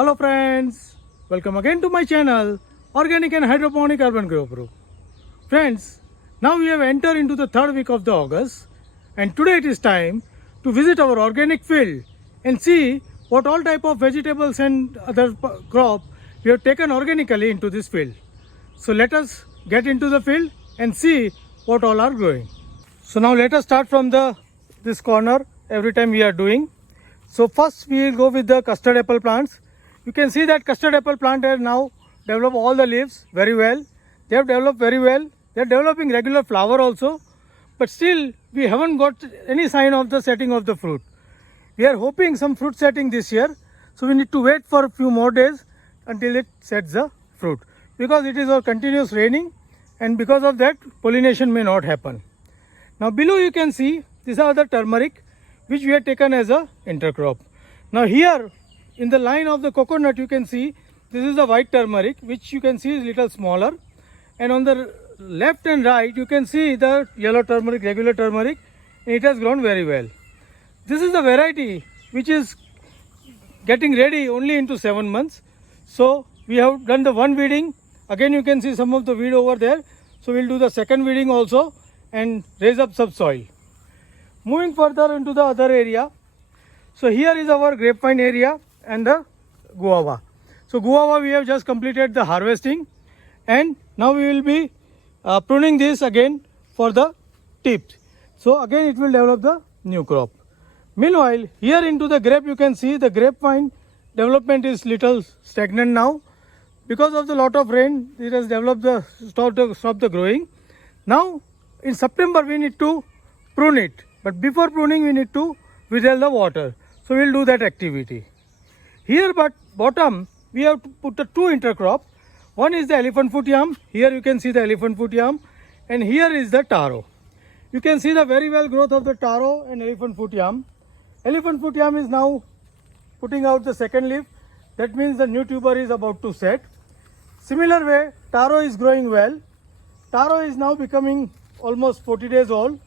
Hello friends, welcome again to my channel Organic and Hydroponic Urban Grow Pro. Friends, now we have entered into the third week of the August and today it is time to visit our organic field and see what all type of vegetables and other crop we have taken organically into this field. So let us get into the field and see what all are growing. So now let us start from this corner every time we are doing. So first we will go with the custard apple plants. You can see that custard apple plant has now developed all the leaves very well. They have developed very well. They are developing regular flower also. But still we haven't got any sign of the setting of the fruit. We are hoping some fruit setting this year. So we need to wait for a few more days until it sets the fruit. Because it is all continuous raining and because of that pollination may not happen. Now below you can see these are the turmeric which we have taken as a intercrop. Now here in the line of the coconut you can see this is the white turmeric which you can see is little smaller, and on the left and right you can see the yellow turmeric, regular turmeric, and it has grown very well. This is the variety which is getting ready only into 7 months. So we have done the one weeding. Again you can see some of the weed over there. So we will do the second weeding also and raise up subsoil. Moving further into the other area. So here is our grapevine area and the guava. So guava we have just completed the harvesting and now we will be pruning this again for the tips. So again it will develop the new crop. Meanwhile here into the grape you can see the grapevine development is little stagnant now. Because of the lot of rain it has developed the stop the growing. Now in September we need to prune it, but before pruning we need to withhold the water. So we will do that activity. Here but bottom we have to put the two intercrop. One is the elephant foot yam. Here you can see the elephant foot yam, and here is the taro. You can see the very well growth of the taro and elephant foot yam. Elephant foot yam is now putting out the second leaf. That means the new tuber is about to set. Similar way taro is growing well. Taro is now becoming almost 40 days old.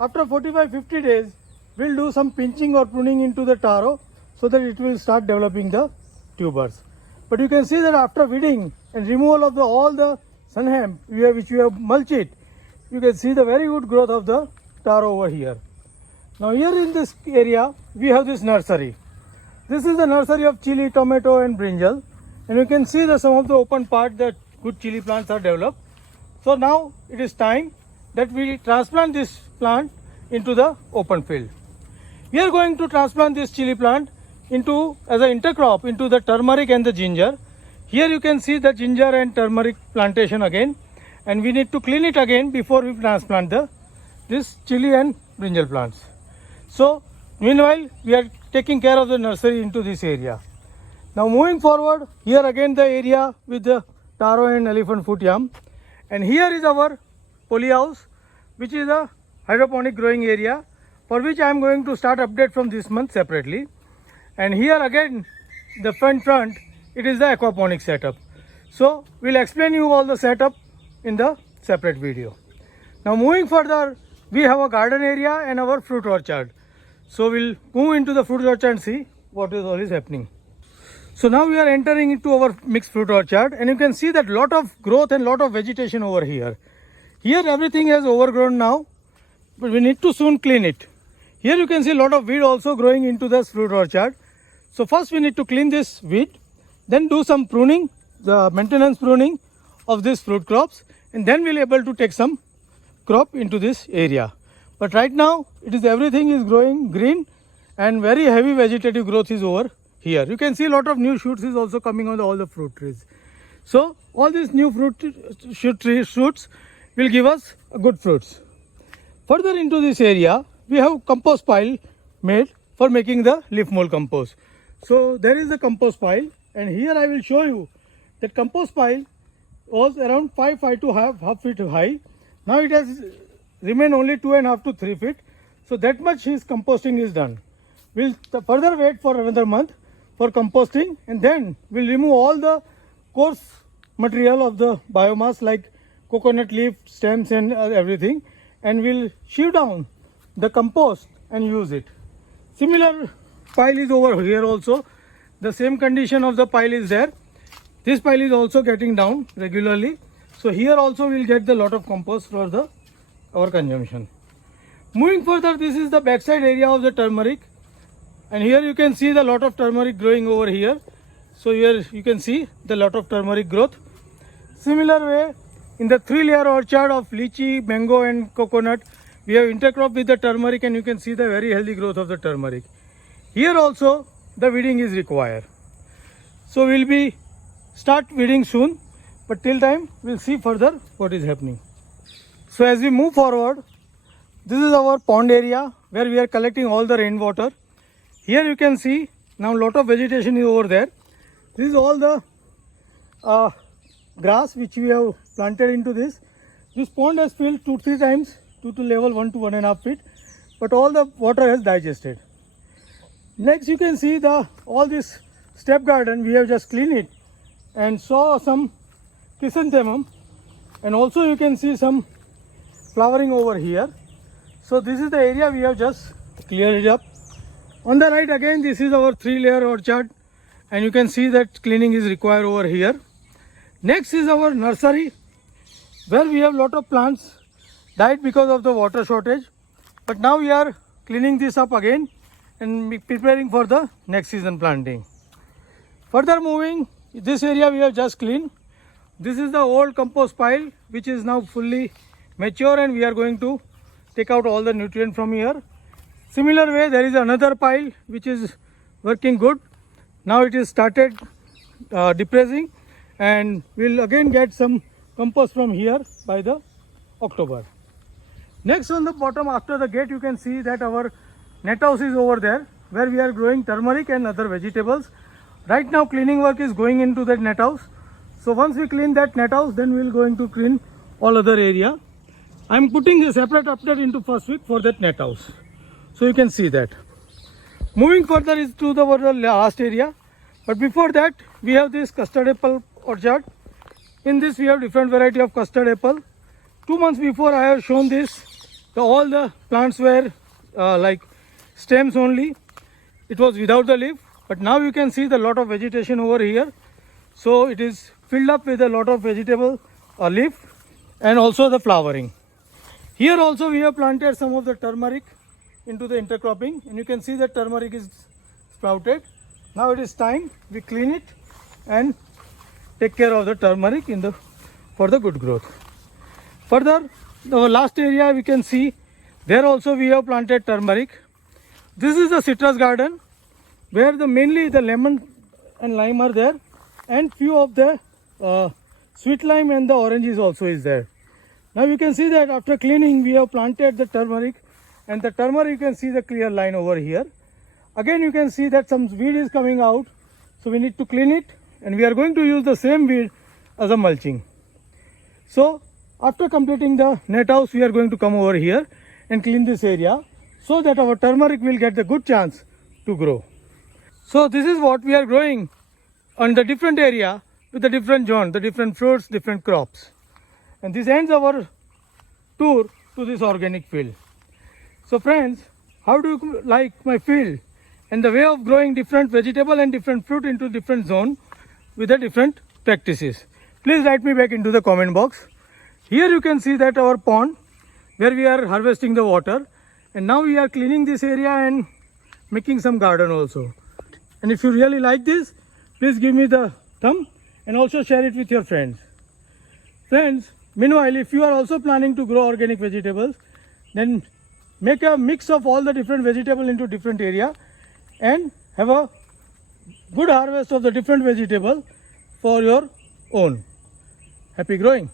After 45-50 days we will do some pinching or pruning into the taro so that it will start developing the tubers. But you can see that after weeding and removal of all the sun hemp which we have mulched it, you can see the very good growth of the taro over here. Now here in this area we have this nursery. This is the nursery of chili, tomato and brinjal, and you can see some of the open part that good chili plants are developed. So now it is time that we transplant this plant into the open field. We are going to transplant this chili plant into as an intercrop into the turmeric and the ginger. Here you can see the ginger and turmeric plantation again, and we need to clean it again before we transplant this chili and brinjal plants. So meanwhile we are taking care of the nursery into this area. Now moving forward, here again the area with the taro and elephant foot yam, and here is our poly house which is a hydroponic growing area for which I am going to start update from this month separately. And here again the front it is the aquaponic setup. So we will explain you all the setup in the separate video. Now moving further, we have a garden area and our fruit orchard. So we will move into the fruit orchard and see what is all is happening. So now we are entering into our mixed fruit orchard, and you can see that lot of growth and lot of vegetation over here. Here everything has overgrown now, but we need to soon clean it. Here you can see a lot of weed also growing into this fruit orchard. So first we need to clean this weed, then do some pruning, the maintenance pruning of these fruit crops, and then we'll be able to take some crop into this area. But right now everything is growing green and very heavy vegetative growth is over here. You can see a lot of new shoots is also coming on all the fruit trees. So all these new shoots will give us good fruits. Further into this area we have compost pile made for making the leaf mold compost. So there is the compost pile, and here I will show you that compost pile was around 5 to half feet high. Now it has remained only 2.5 to 3 feet. So that much his composting is done. We'll further wait for another month for composting, and then we'll remove all the coarse material of the biomass like coconut leaf, stems and everything, and we'll sheave down the compost and use it. Similar pile is over here also. the same condition of the pile is there. This pile is also getting down regularly. So here also we will get the lot of compost for our consumption. Moving further, this is the backside area of the turmeric, and here you can see the lot of turmeric growing over here. So here you can see the lot of turmeric growth. Similar way, in the 3-layer orchard of lychee, mango and coconut, we have intercrop with the turmeric, and you can see the very healthy growth of the turmeric. Here also the weeding is required. So we'll be start weeding soon, but till time we'll see further what is happening. So as we move forward, this is our pond area where we are collecting all the rainwater. Here you can see now lot of vegetation is over there. This is all the grass which we have planted into this. This pond has filled 2-3 times to level 1 to 1.5 feet, but all the water has digested. Next you can see all this step garden, we have just cleaned it and saw some chrysanthemum, and also you can see some flowering over here. So this is the area we have just cleared it up. On the right again, this is our 3-layer orchard, and you can see that cleaning is required over here. Next is our nursery where we have lot of plants died because of the water shortage, but now we are cleaning this up again and preparing for the next season planting. Further moving, this area we have just cleaned. This is the old compost pile which is now fully mature, and we are going to take out all the nutrient from here. Similar way, there is another pile which is working good. Now it is started depressing, and we'll again get some compost from here by the October. Next, on the bottom after the gate, you can see that our net house is over there where we are growing turmeric and other vegetables. Right now cleaning work is going into that net house. So once we clean that net house, then we will going to clean all other area. I am putting a separate update into first week for that net house. So you can see that. Moving further is to the last area. But before that, we have this custard apple orchard. In this we have different variety of custard apple. 2 months before I have shown this. All the plants were like stems only. It was without the leaf. But now you can see the lot of vegetation over here. So it is filled up with a lot of vegetable leaf and also the flowering. Here also we have planted some of the turmeric into the intercropping, and you can see that turmeric is sprouted. Now it is time we clean it and take care of the turmeric for the good growth. Further, the last area we can see, there also we have planted turmeric. This is the citrus garden where mainly the lemon and lime are there, and few of the sweet lime and the oranges also is there. Now you can see that after cleaning we have planted the turmeric, and the turmeric you can see the clear line over here. Again you can see that some weed is coming out, so we need to clean it, and we are going to use the same weed as a mulching. So after completing the net house, we are going to come over here and clean this area so that our turmeric will get the good chance to grow. So this is what we are growing on the different area with the different zone, the different fruits, different crops. And this ends our tour to this organic field. So friends, how do you like my field and the way of growing different vegetable and different fruit into different zone with the different practices? Please write me back into the comment box. Here you can see that our pond where we are harvesting the water, and now we are cleaning this area and making some garden also. And if you really like this, please give me the thumb and also share it with your friends. Friends, meanwhile, if you are also planning to grow organic vegetables, then make a mix of all the different vegetables into different area and have a good harvest of the different vegetable for your own. Happy growing!